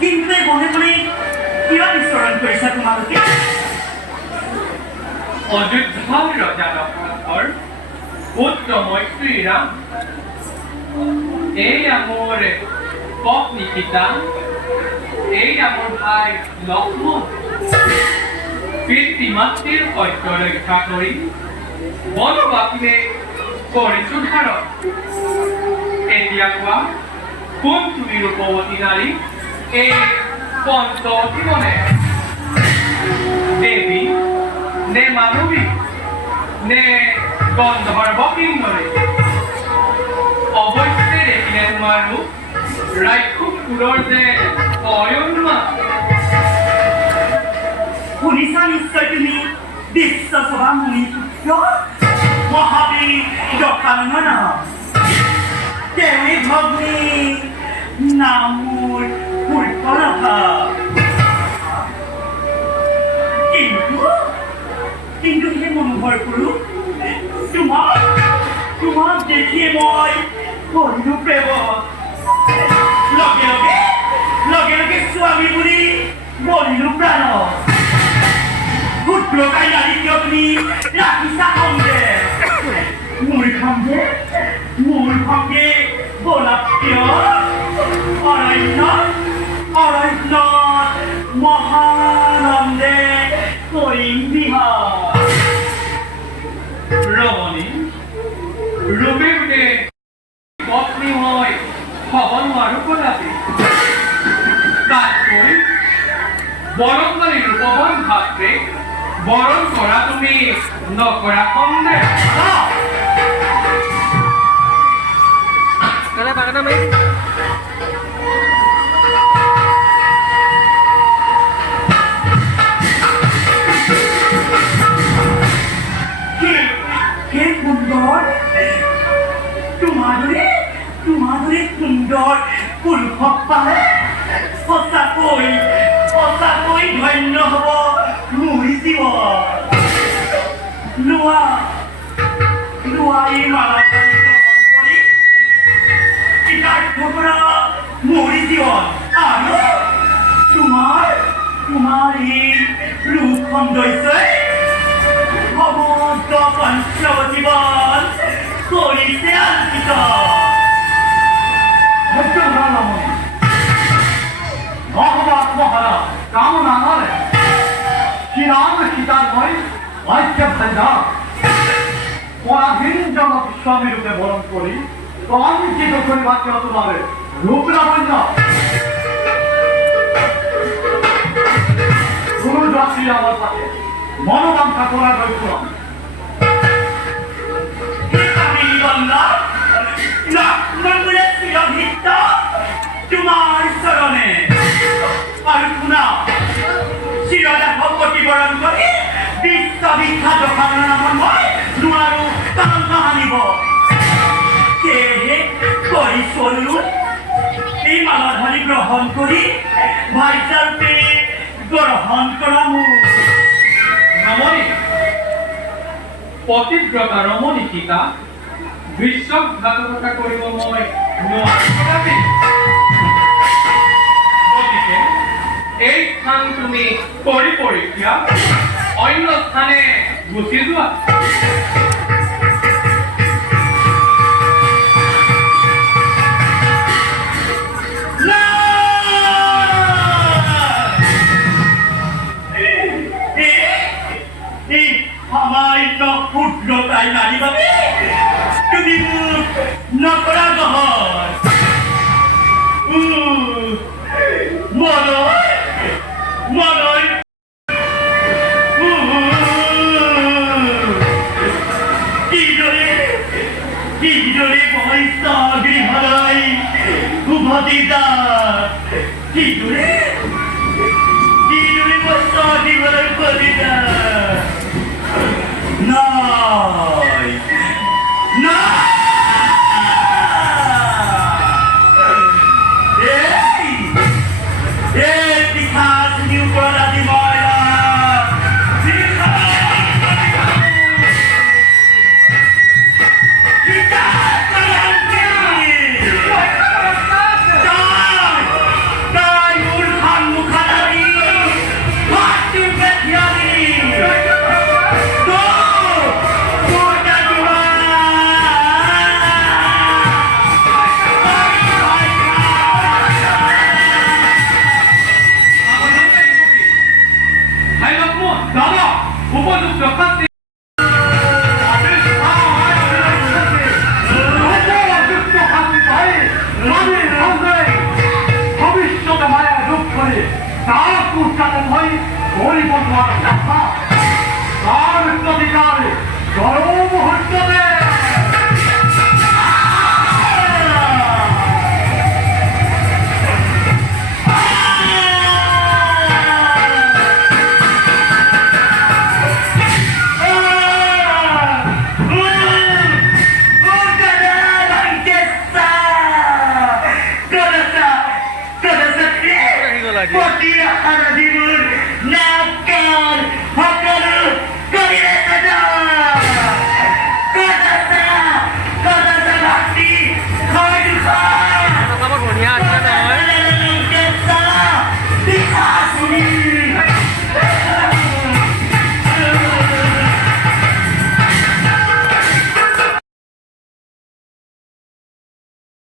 কিন্তু এই মনে মনে কিয় বিচৰণ কৰিছা তোমালোকে? অযোধ্যাৰ ৰজা দশৰথৰ পুত্ৰ মই শ্ৰীৰাম, এইয়া মোৰ পত্নী সীতা, এইয়া মোৰ ভাই লক্ষ্মণ। পিতৃ মাতৃৰ সত্য ৰক্ষা কৰি বনবাসীয়ে কৰিছো ধাৰণ। এতিয়া কোৱা, কোন তুমি ৰূপৱতী নাৰী এই পঞ্চতীবনে? দেৱী নে মানৱী নে গন্ধৰ্ব কিন্নৰী? অৱশ্যে দেখিলে তোমাৰ ৰূপ ৰাক্ষস কুলৰ যে অয়ন্মা। শুনিছা নিশ্চয় তুমি বিশ্বসভা মুনিপুত্ৰ মহাবীৰ দশানন। তেওঁৱেই ভগ্নী নাম মোৰ সূৰ্পনখা। কিন্তু সেই মনোহৰ পুৰুষ তোমাক দেখিয়ে মই কৰিলো প্ৰেম। লগে লগে স্বামী বুলি বলিলো প্ৰাণ। পুত্ৰকাই নাৰী কিয় তুমি ৰাখিছা সঙ্গে? মোৰ সঙ্গে বলা কিয়? অৰণ্যত মহানন্দে কৰিম বিহাৰ। ৰমণী ৰূপে গুণে পত্নী হৈ হ'ব নোৱাৰো কদাপি। তাতকৈ বৰংগলী ৰূপৱান ভাতৃ বৰণ কৰা তুমি নকৰা সন্দেহ। তোমাৰে সুন্দৰ পুৰুষক পালে সঁচাকৈ ধন্য হ'ব মোৰ জীৱন। লোৱা এই মালা গ্ৰহণ কৰি কৃতাৰ্থ কৰা মোৰ জীৱন। আৰু তোমাৰ এই ৰূপ সৌন্দৰ্যই সমগ্ৰ পঞ্চম জীৱন কৰিছে আলোকিত। কামনা নলে শ্রীরাম সীতার ভয় ঐক্য ভাইরা পরাধীন জনক স্বামী রূপে বরণ করি অঙ্কিত করিবার তোমার রূপ লাবণ্য। গুরু যাত্রী আমার সাথে মনোবাঞ্ছা করার রয়েছে। তোমাৰ চৰণে আৰু শুনা, চিৰদা ভগৱতী বৰণ কৰি বিশ্ববিখ্যাত দশানন নামত মই নোৱাৰো কলংক সানিব। সেয়েহে কৰিছো অনুৰোধ, এই মালাধাৰী গ্ৰহণ কৰি ভাৰ্যাৰূপে গ্ৰহণ কৰা মোৰ। ৰমণী পতিব্ৰতা ৰমণী সীতা বিশ্বাসঘাতকতা কৰিব মই নোৱাৰো কদাপি। গতিকে এই স্থান তুমি কৰি পৰীক্ষা অন্য স্থানে গুচি যোৱা। সামান্য ক্ষুদ্ৰতাই নাৰী বাবে তুমি মোক নকৰা গ্ৰহণ। মনৰ কিদৰে মহস্য গৃহলৈ উভতি যাম। কিদৰে মহস্য গৃহলৈ উভতি যাম। নাই এই পিঠাখিনি ওপৰত আজি মই তাই মোৰ দুটাতে ভয় গৰিব কথা তাৰ অধিকাৰ গৰম মুহূৰ্ততে Pati akan dimun nakal